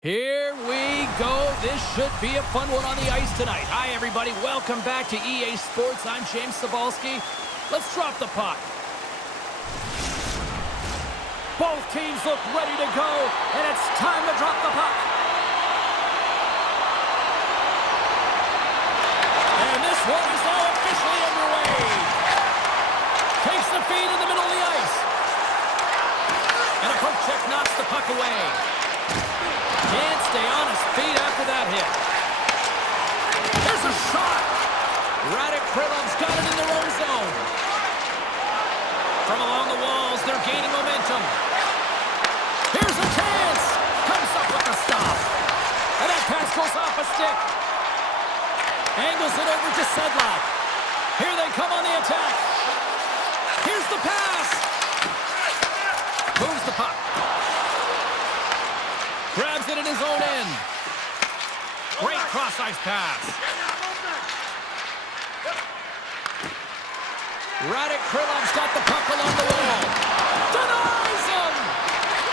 Here we go. This should be a fun one on the ice tonight. Hi, everybody. Welcome back to EA Sports. I'm James Cybulski. Let's drop the puck. Both teams look ready to go, and it's time to drop the puck. And this one is now officially underway. Takes the feed in the middle of the ice. And a poke check knocks the puck away. Can't stay on his feet after that hit. There's a shot. Radek Krylov's got it in their own zone. From along the walls, they're gaining momentum. Here's a chance. Comes up with a stop. And that pass goes off a stick. Angles it over to Sedlak. Here they come on the attack. Here's the pass. Moves the puck. Grabs it in his own end. Great cross-ice pass. Radek Krylov's got the puck along the wall. Denies him!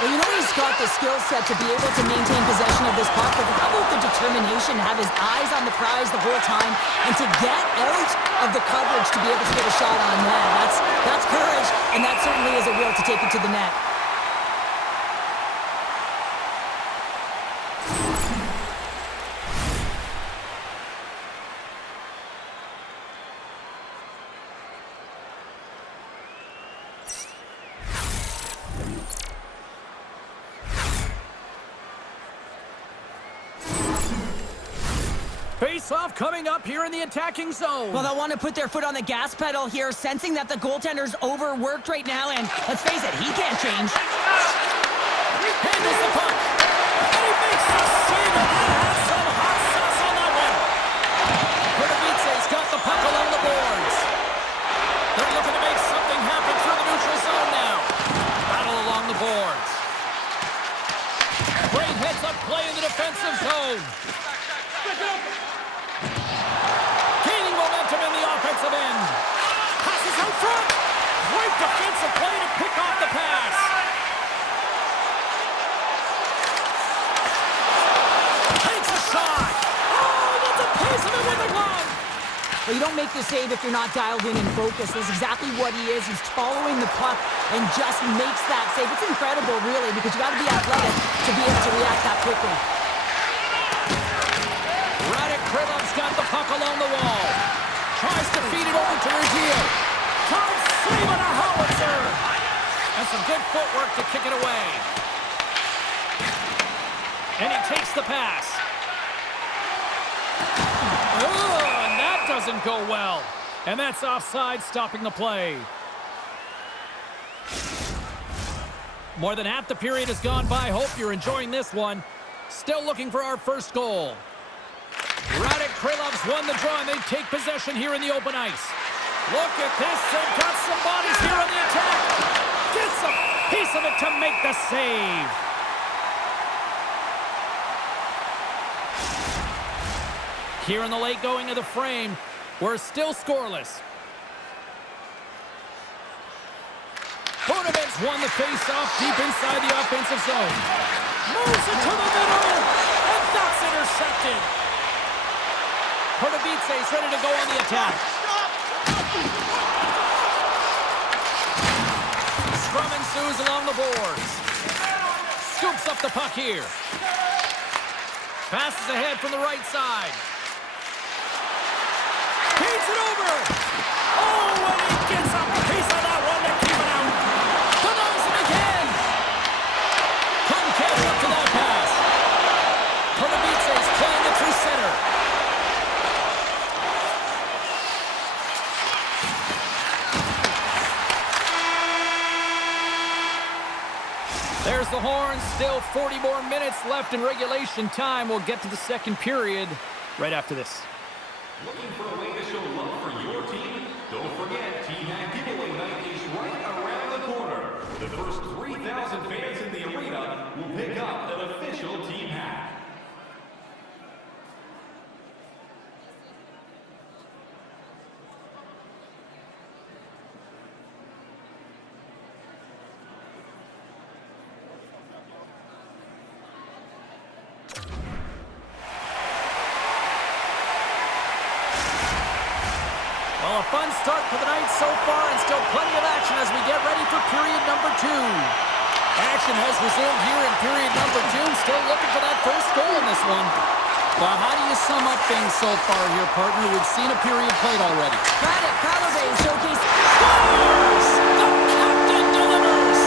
Well, you know he's got the skill set to be able to maintain possession of this puck, but how about the determination to have his eyes on the prize the whole time and to get out of the coverage to be able to get a shot on net? That's courage, and that certainly is a will to take it to the net. Face-off coming up here in the attacking zone. Well, they'll want to put their foot on the gas pedal here, sensing that the goaltender's overworked right now, and let's face it, he can't change. Handles the puck. And he makes the save, and that has some hot sauce on that one. Pardubice's got the puck along the boards. They're looking to make something happen through the neutral zone now. Battle along the boards. Great heads-up play in the defensive zone. Gaining momentum in the offensive end. Passes out front. Great defensive play to pick off the pass. Takes a shot. Oh, that's a piece of it with the glove. Well, you don't make the save if you're not dialed in and focused. That's exactly what he is. He's following the puck and just makes that save. It's incredible, really, because you got to be athletic to be able to react that quickly. Radek Krylov's got the puck along the wall. Tries to feed it over to Regiel. Tries saving a howitzer. And some good footwork to kick it away. And he takes the pass. Oh, and that doesn't go well. And that's offside, stopping the play. More than half the period has gone by. Hope you're enjoying this one. Still looking for our first goal. Radek Krylov's won the draw, and they take possession here in the open ice. Look at this. They've got some bodies here on the attack. Gets a piece of it to make the save. Here in the late going of the frame, we're still scoreless. Pardubice won the face-off deep inside the offensive zone. Moves it to the middle, and that's intercepted. Pardubice's ready to go on the attack. Scrum ensues along the boards. Scoops up the puck here. Passes ahead from the right side. Feeds it over. Oh, and he gets a piece of that one to keep it out. Denies it again. Couldn't catch up to that pass. Pardubice's playing it through center. There's the horn. Still 40 more minutes left in regulation time. We'll get to the second period right after this. Looking for a way to show love for your team? Don't forget, Team Hack Giveaway Night is right around the corner. The first 3,000 fans in the arena will pick up an official Team Hack. fun start for the night so far, and still plenty of action as we get ready for period number 2. Action has resumed here in period number 2. Still looking for that first goal in this one. Well, how do you sum up things so far here, partner? We've seen a period played already. Pardubice showcase. Scores! The captain delivers!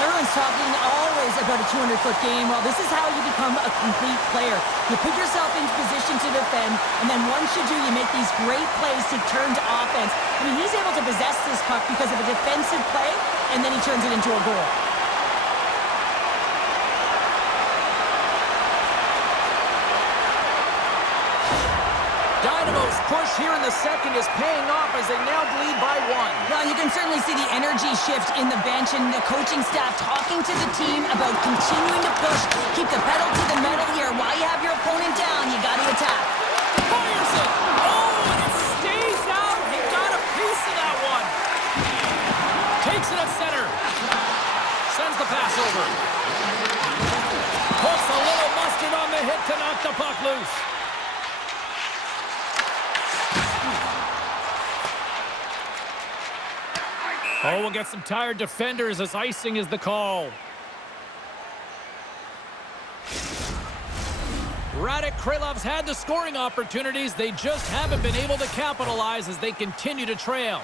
Everyone's talking always about a 200-foot game. Well, this is how you become a complete player. You put yourself into position to defend, and then once you do, you make these great plays to turn to offense. I mean, he's able to possess this puck because of a defensive play, and then he turns it into a goal. Dynamo's push here in the second is paying off as they now lead by 1. Well, you can certainly see the energy shift in the bench and the coaching staff talking to the team about continuing to push, keep the pedal to the metal here. While you have your opponent down, you got to attack. Fires it! Oh, and it stays out! He got a piece of that one! Takes it at center. Sends the pass over. Puts a little mustard on the hit to knock the puck loose. Oh, we'll get some tired defenders as icing is the call. Radek Krylov's had the scoring opportunities. They just haven't been able to capitalize as they continue to trail.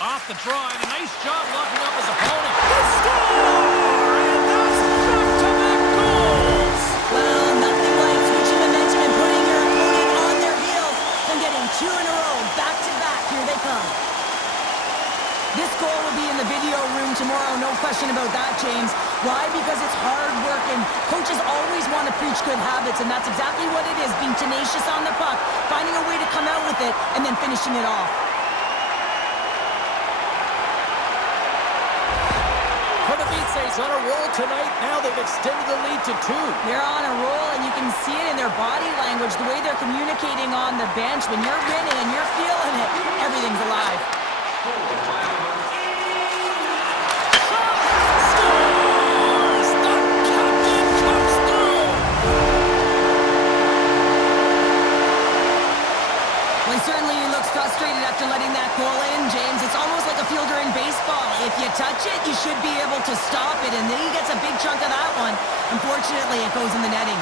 Off the draw, and a nice job locking up his opponent. They score! And that's back-to-back goals! Well, nothing like switching momentum and putting your opponent on their heels than getting 2 in a row, back-to-back. Here they come. This goal will be in the video room tomorrow, no question about that, James. Why? Because it's hard work, and coaches always want to preach good habits, and that's exactly what it is, being tenacious on the puck, finding a way to come out with it, and then finishing it off. Pardubice's on a roll tonight. Now they've extended the lead to 2. They're on a roll, and you can see it in their body language, the way they're communicating on the bench. When you're winning and you're feeling it, everything's alive. Scores! The captain comes through! Well, he certainly looks frustrated after letting that goal in, James. It's almost like a fielder in baseball. If you touch it, you should be able to stop it, and then he gets a big chunk of that one. Unfortunately, it goes in the netting.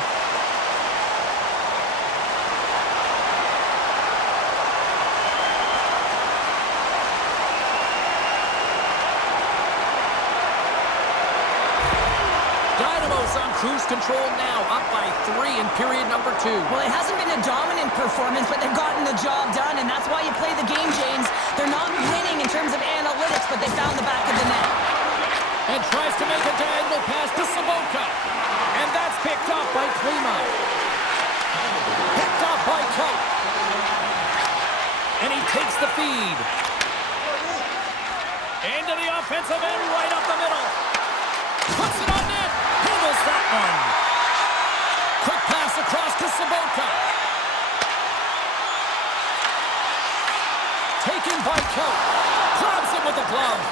Dynamo's on cruise control now, up by 3 in period number 2. Well, it hasn't been a dominant performance, but they've gotten the job done, and that's why you play the game, James. They're not winning in terms of analytics, but they found the back of the net. And tries to make a diagonal pass to Saboka. And that's picked up by Klima. Picked up by Cope. And he takes the feed. Into the offensive end, right up the middle. Puts it on net. Handles that one. Quick pass across to Saboka. Taken by Cope. Grabs it with the glove.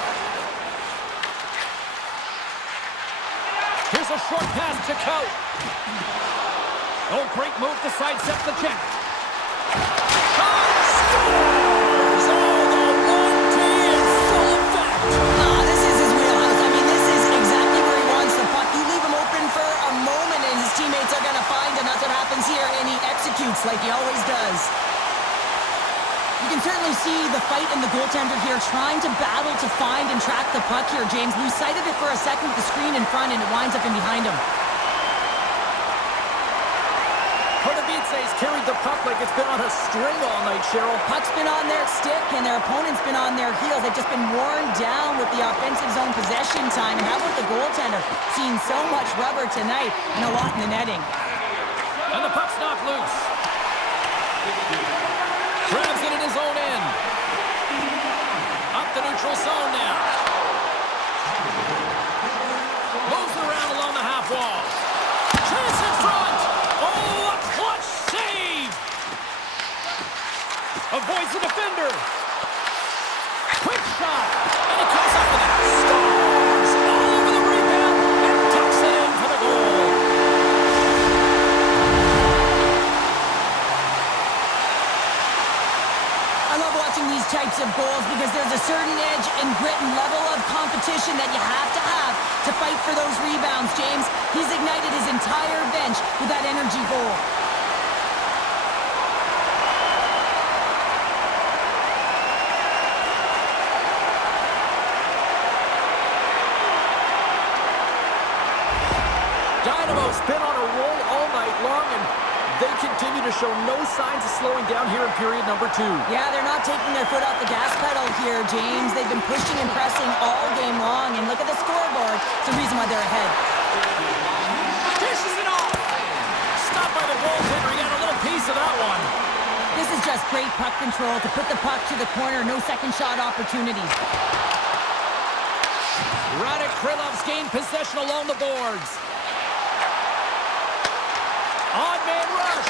Here's a short pass to Cope. Oh, great move to sidestep the check. Shot! Scores! Oh, the 1T in full effect. This is his wheelhouse. I mean, this is exactly where he wants the puck. You leave him open for a moment, and his teammates are going to find him. That's what happens here, and he executes like he always does. You can certainly see the fight in the goaltender here, trying to battle to find and track the puck here, James. Lose sight of it for a second with the screen in front, and it winds up in behind him. Pardubice's carried the puck like it's been on a string all night, Cheryl. Puck's been on their stick, and their opponent's been on their heels. They've just been worn down with the offensive zone possession time. And how about the goaltender? Seeing so much rubber tonight and a lot in the netting. And the puck's knocked loose. Grabs it in his own end. Up the neutral zone now. Moves it around along the half wall. Chance in front. Oh, a clutch save. Avoids the defender. Quick shot. And he comes up with it. Scores all over the rebound and tucks it in. these types of goals because there's a certain edge and grit and level of competition that you have to fight for those rebounds, James. He's ignited his entire bench with that energy goal. Dynamo's been on a roll all night long, and they continue to show no signs of slowing down here in period number 2. Yeah, they're not taking their foot off the gas pedal here, James. They've been pushing and pressing all game long, and look at the scoreboard. It's the reason why they're ahead. Dishes it off! Stopped by the goaltender. He got a little piece of that one. This is just great puck control to put the puck to the corner. No second shot opportunity. Radek Krylov's gained possession along the boards. On-man rush.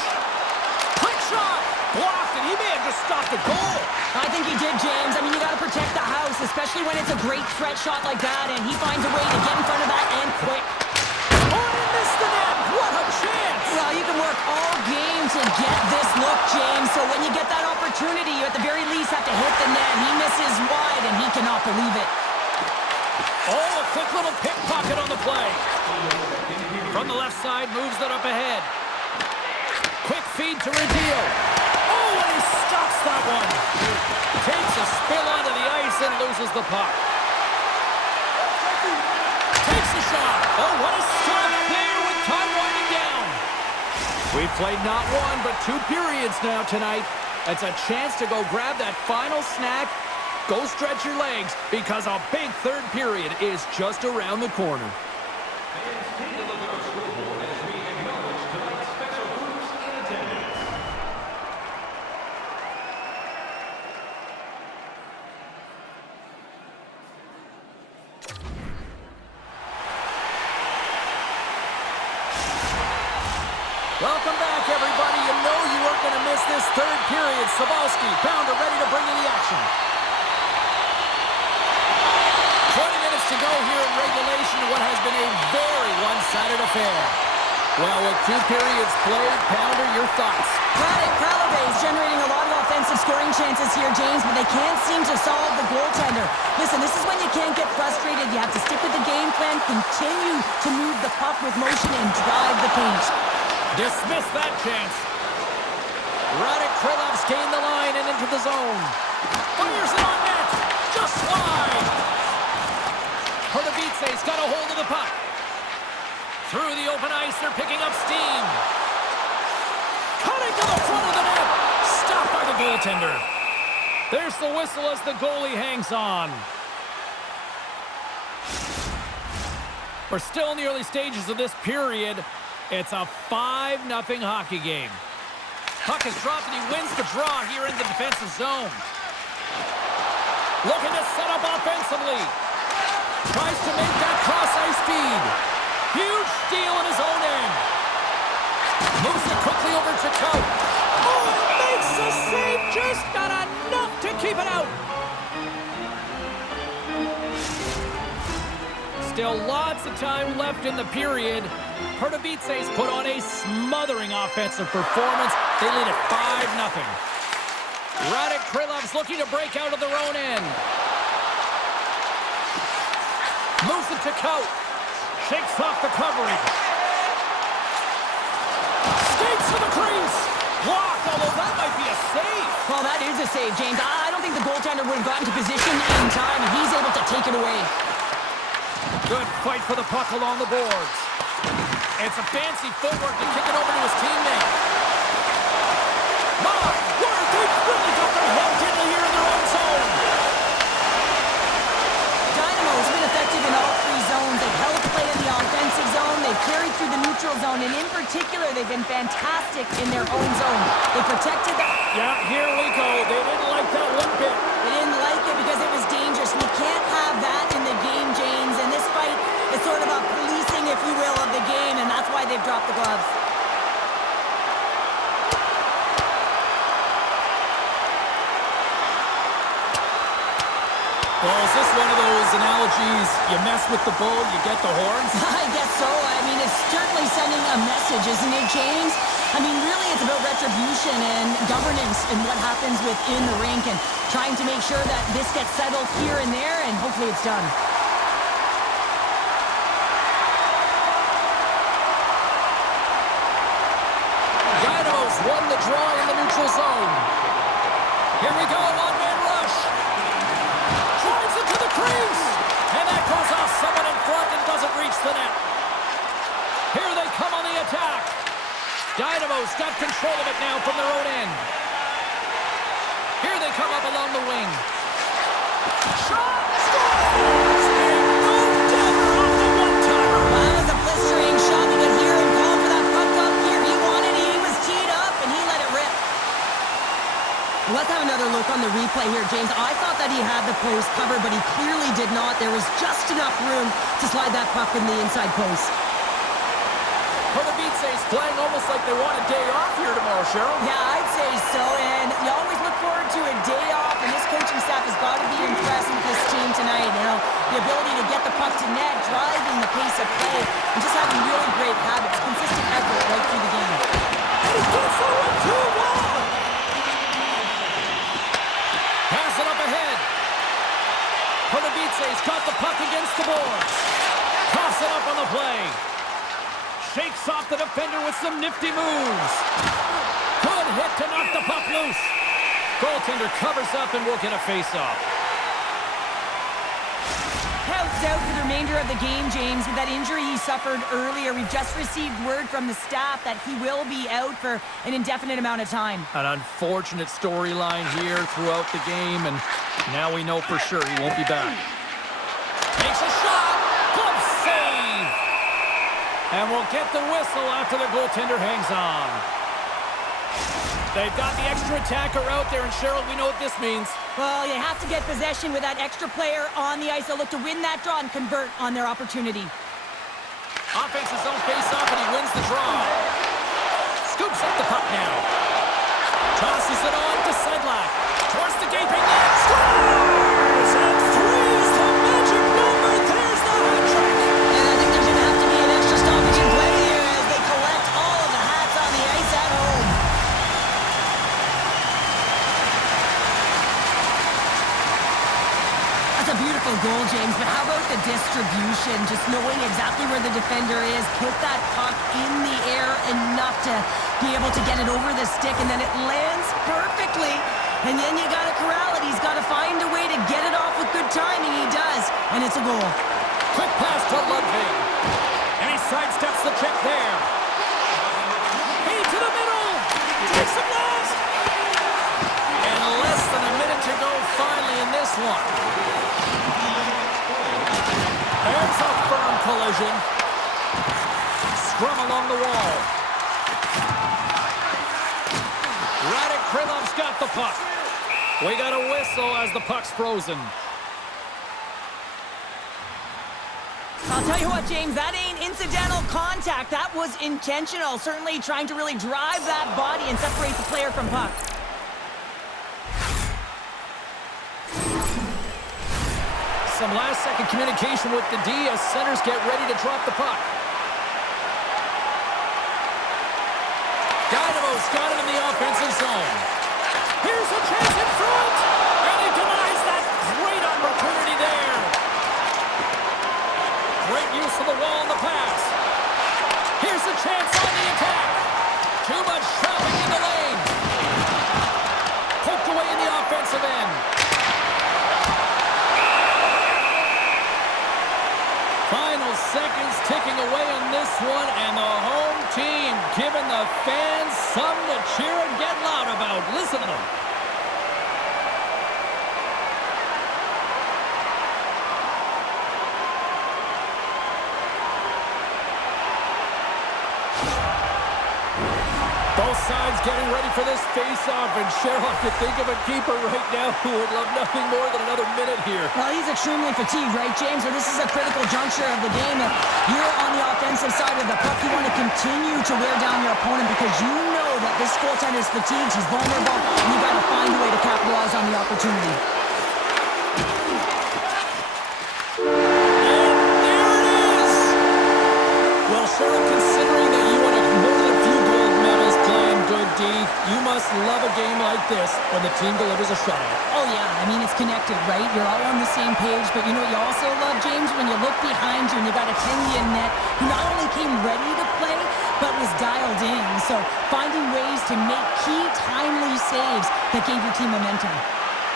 Quick shot. Blocked, and he may have just stopped the goal. I think he did, James. I mean, you got to protect the house, especially when it's a great threat shot like that, and he finds a way to get in front of that and quick. Oh, he missed the net. What a chance. Well, you can work all game to get this look, James, so when you get that opportunity, you at the very least have to hit the net. He misses wide, and he cannot believe it. Oh, a quick little pickpocket on the play. From the left side, moves it up ahead. Quick feed to Radil. Oh, and he stops that one. Takes a spill onto the ice and loses the puck. Takes a shot. Oh, what a start there with time winding down. We've played not one, but 2 periods now tonight. It's a chance to go grab that final snack. Go stretch your legs because a big third period is just around the corner. Fans, take a look at our scoreboard as we acknowledge tonight's special groups in attendance. Welcome back, everybody. You know you weren't going to miss this third period. Sabalski, Pounder ready to bring you the action. 20 minutes to go here in regulation in what has been a very one-sided affair. Well, with 2 periods played, Pounder, your thoughts? Radek Krylov's is generating a lot of offensive scoring chances here, James, but they can't seem to solve the goaltender. Listen, this is when you can't get frustrated. You have to stick with the game plan, continue to move the puck with motion, and drive the paint. Dismiss that chance. Radek Krylov's gained the line and into the zone. Fires it on net. Just wide. Pardubice's got a hold of the puck. Through the open ice, they're picking up steam. Cutting to the front of the net. Stopped by the goaltender. There's the whistle as the goalie hangs on. We're still in the early stages of this period. It's a 5-0 hockey game. Puck is dropped and he wins the draw here in the defensive zone. Looking to set up offensively. Tries to make that cross-ice feed. Huge steal in his own end. Moves it quickly over to Tohle. Oh, and makes the save. Just not enough to keep it out. Still lots of time left in the period. Pardubice's put on a smothering offensive performance. They lead at 5-0. Radek Krylov's looking to break out of their own end. Moves it to Tohle. Shakes off the coverage. Skates to the crease. Blocked, although that might be a save. Well, that is a save, James. I don't think the goaltender would have gotten to position in time, and he's able to take it away. Good fight for the puck along the boards. It's a fancy footwork to kick it over to his teammate. My word, they've really got their head diddly here in their own zone. Dynamo's been effective in all 3 zones. They've held play in the offensive zone. They've carried through the neutral zone, and in particular, they've been fantastic in their own zone. They protected the... Yeah, here we go. They didn't like that one bit. They didn't like it because it was dangerous. We can't have that in the game, James. And this fight is sort of a policing, if you will, of the game, and that's why they've dropped the gloves. Well, is this one of those these analogies, you mess with the bull, you get the horns? I guess so. I mean, it's certainly sending a message, isn't it, James? I mean, really, it's about retribution and governance and what happens within the rink and trying to make sure that this gets settled here and there, and hopefully it's done. Dynamo's won the draw in the neutral zone. Here we go, one-man rush. Drives it to the crease. And that goes off someone in front and doesn't reach the net. Here they come on the attack. Dynamo's got control of it now from their own end. Here they come up along the wing. Shot! Scores! And no doubter off the one-timer. Well, that was a blistering shot. You could hear him call for that puck up here. He wanted it. He was teed up, and he let it rip. Let's have another look on the replay here, James. I thought that he had the post covered, but he clearly did not. There was just enough room to slide that puck in the inside post. Pardubice is playing almost like they want a day off here tomorrow, Cheryl. Yeah, I'd say so, and you always look forward to a day off, and this coaching staff has got to be impressed with this team tonight. You know, the ability to get the puck to net, driving the pace of play, and just having really great habits, consistent effort right through the game. And he's going forward too. Wow! Pass it up ahead. Pardubice's got the puck against the boards. Toss it up on the play. Shakes off the defender with some nifty moves. Good hit to knock the puck loose. Goaltender covers up and will get a face-off. Health's out for the remainder of the game, James. With that injury he suffered earlier, we've just received word from the staff that he will be out for an indefinite amount of time. An unfortunate storyline here throughout the game, and now we know for sure he won't be back. Takes a shot. Glove save. And we'll get the whistle after the goaltender hangs on. They've got the extra attacker out there, and Cheryl, we know what this means. Well, you have to get possession with that extra player on the ice. They'll look to win that draw and convert on their opportunity. Offense his own face-off, and he wins the draw. Scoops up the puck now. Tosses it on to Sedlak. Towards the gaping net. Scores! And three's the magic number. There's the hat trick. And I think there's going to have to be an extra stoppage in play here as they collect all of the hats on the ice at home. That's a beautiful goal, James, but how about the distribution? Just knowing exactly where the defender is, put that puck in the air enough to be able to get it over the stick, and then it lands perfectly. And then you got to corral it. He's got to find a way to get it off with good timing. He does, and it's a goal. Quick pass to Ludwig. And he sidesteps the check there. Feed to the middle. Takes the blast. And less than a minute to go finally in this one. There's a firm collision. Scrum along the wall. Radek Krylov's got the puck. We got a whistle as the puck's frozen. I'll tell you what, James, that ain't incidental contact. That was intentional. Certainly trying to really drive that body and separate the player from puck. Some last-second communication with the D as centers get ready to drop the puck. Dynamo's got it in the offensive zone. Here's a chance in front, and he denies that great opportunity there. Great use of the wall on the pass. Here's a chance on the attack. Too much traffic in the lane. Poked away in the offensive end. Final seconds ticking away on this one, and the home team giving the fans something to cheer and get loud about. Listen to them. Both sides getting ready for this face-off, and Cheryl, I could think of a keeper right now who would love nothing more than another minute here. Well, he's extremely fatigued, right, James? So this is a critical juncture of the game. If you're on the offensive side of the puck, you want to continue to wear down your opponent because you know that this goaltender is fatigued, he's vulnerable, and you got to find a way to capitalize on the opportunity. love a game like this when the team delivers a shutout. Oh, yeah. I mean, it's connected, right? You're all on the same page. But you know what you also love, James? When you look behind you and you got a 10-year net who not only came ready to play, but was dialed in. So finding ways to make key, timely saves that gave your team momentum.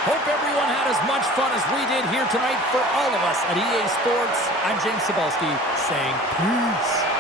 Hope everyone had as much fun as we did here tonight. For all of us at EA Sports, I'm James Cebulski saying peace.